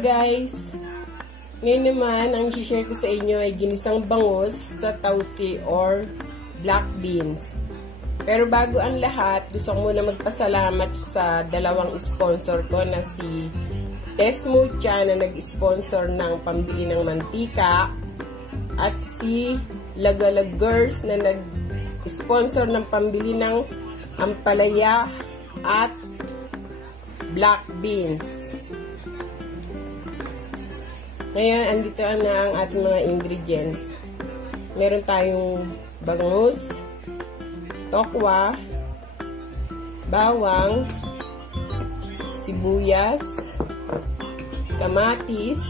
guys! Ngayon naman, ang i-share ko sa inyo ay ginisang bangus sa TAUSI or black beans. Pero bago ang lahat, gusto ko muna magpasalamat sa dalawang sponsor ko na si Tesmucha na nag-sponsor ng pambili ng mantika at si Lagalagers na nag-sponsor ng pambili ng ampalaya at black beans. Ngayon, andito na ang ating mga ingredients. Meron tayong bangus, tokwa, bawang, sibuyas, kamatis,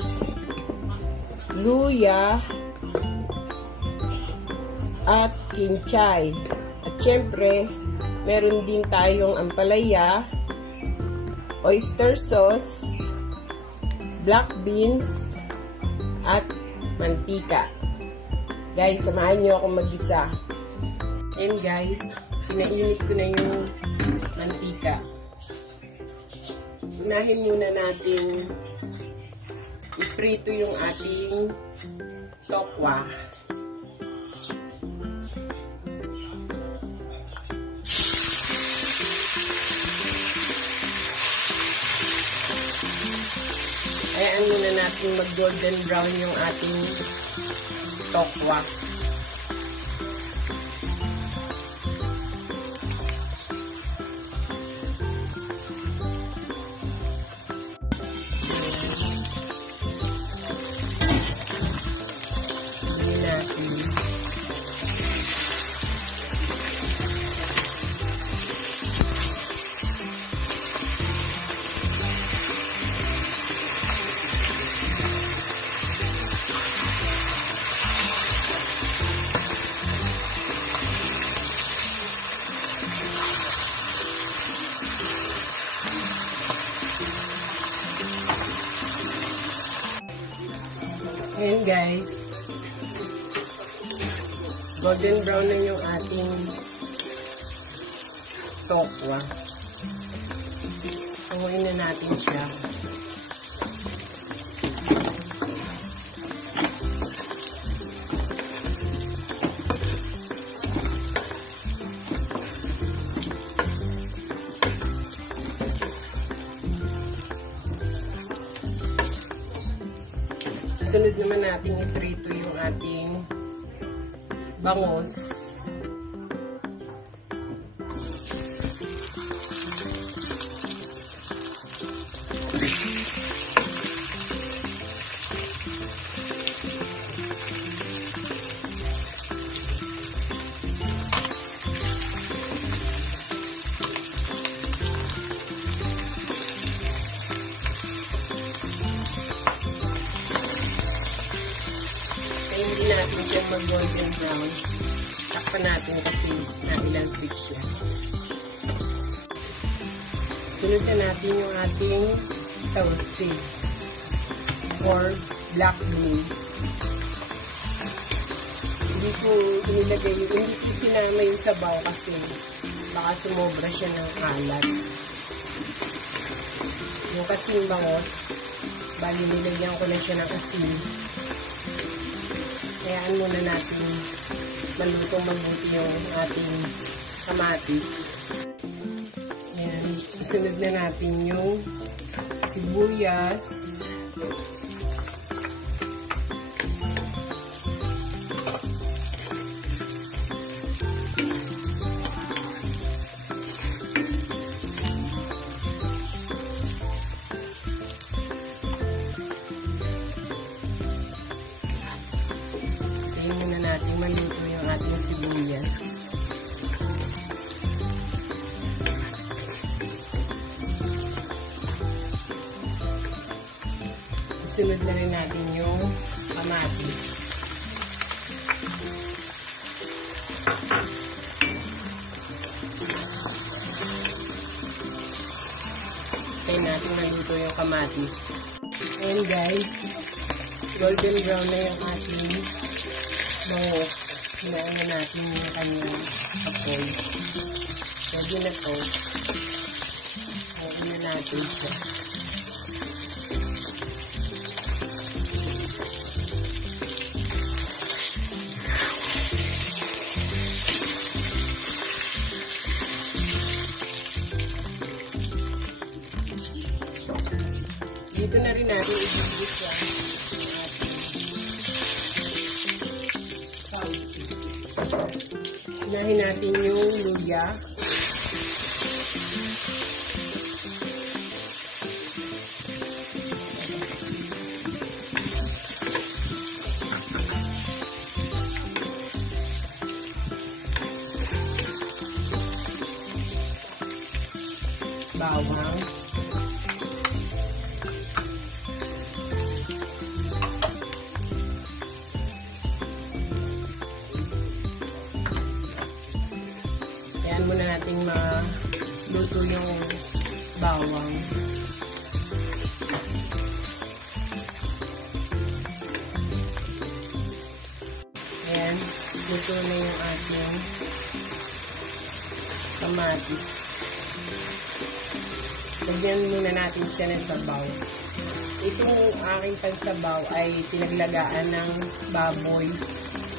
luya, at kinchay. At syempre, meron din tayong ampalaya, oyster sauce, black beans, at mantika. Guys, samahan nyo akong mag-isa. And guys, pinainit ko na yung mantika. Unahin muna natin iprito yung ating tokwa. Ayan muna natin mag-golden brown yung ating tokwa. Ayan guys, golden brown na yung ating tokwa. Tunguin na natin siya. Sunod naman natin iprito yung ating bangus. Hindi natin siya mag-golden brown. Takpan natin kasi nailansik siya. Sunod na natin yung ating tausi or black beans. Hindi ko inilagay yun. Hindi ko sinama yung sabaw kasi baka sumobra siya ng kalat. Yung kasing bangus, bali nilagyan ko na siya ng asin. Hayaan muna natin malutong mabuti yung ating kamatis. Ayan. Isunod na natin yung sibuyas. Muna natin maluto yung ating sibuyas. Isunod na rin natin yung kamatis. Tayo natin maluto yung kamatis. And guys, golden brown na yung ating bangus. Hinaan na natin yung kanyang apoy. Pwede na to. Hinaan na natin siya. Dito na rin natin i-distribute siya. Unahin natin yung luya. Bawang. Ayan muna nating maluto yung bawang. Ayan, luto na yung ating kamatis. Lagyan muna natin siya ng sabaw. Itong aking pansabaw ay pinaglagaan ng baboy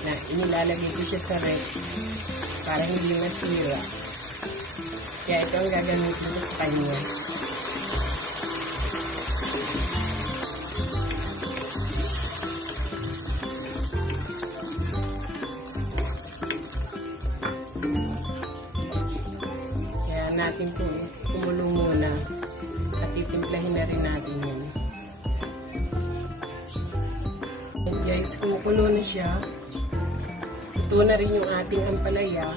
na inilalagay ko siya sa ref para hindi masira. Kaya ito ang gagamitin ko sa kanya. Kaya natin kung kumulo muna at titimplahin na rin natin yun. And guys, kumukulo na siya. Ito na rin yung ating ampalaya.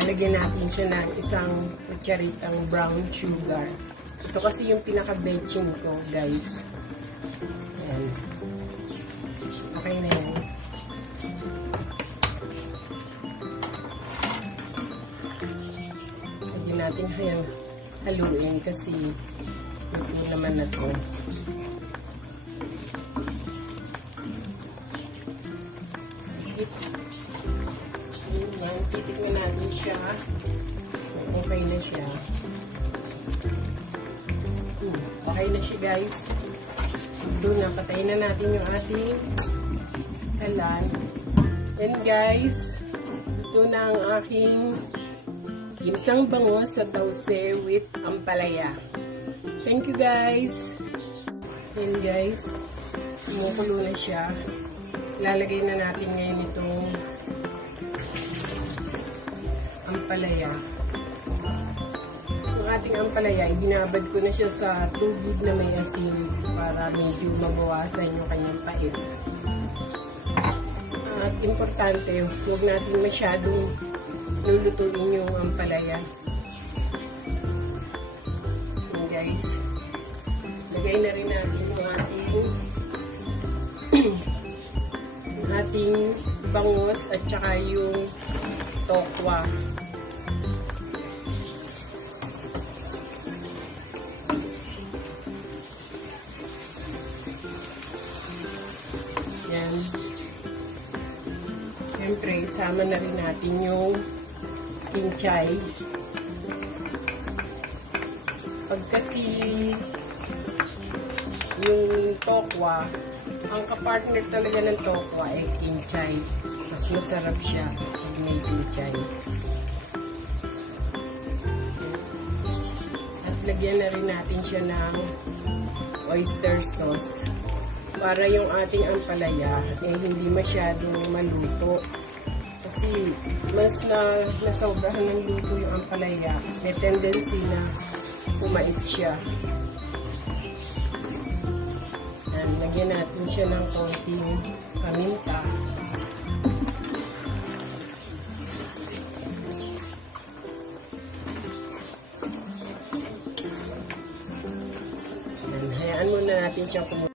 Lalagyan natin siya ng isang kutsaritang brown sugar. Ito kasi yung pinaka-betching ko, guys. Ayan. Okay na yan. Lagyan natin haluin kasi yung naman na to. Titignan natin siya. Okay na siya. Okay na siya, guys. Doon na, patayin na natin yung ating halal. And guys, ito na ang aking ginisang bangus sa tausi with ampalaya. Thank you, guys. And guys, kumukulo na siya. Lalagay na natin ngayon itong ampalaya. Yung ating ampalaya, ibinabad ko na siya sa tubig na may asin para medyo mabawasan yung kanyang pait. At importante, huwag natin masyadong lulutuin yung ampalaya. And guys, lagay na rin natin yung ating bangus at saka yung tokwa. Yan. Siyempre, isama na rin natin yung kinchay. Pag kasi yung tokwa, ang kapartner talaga ng tokwa ay kinchay. Mas masarap siya pag may kinchay. At lagyan na rin natin siya ng oyster sauce para yung ating ampalaya eh hindi masyadong maluto. Kasi mas nasobrahan ng luto yung ampalaya, may tendency na kumait siya. Lagyan natin siya ng konting paminta. Hayaan muna natin siyang kumulo.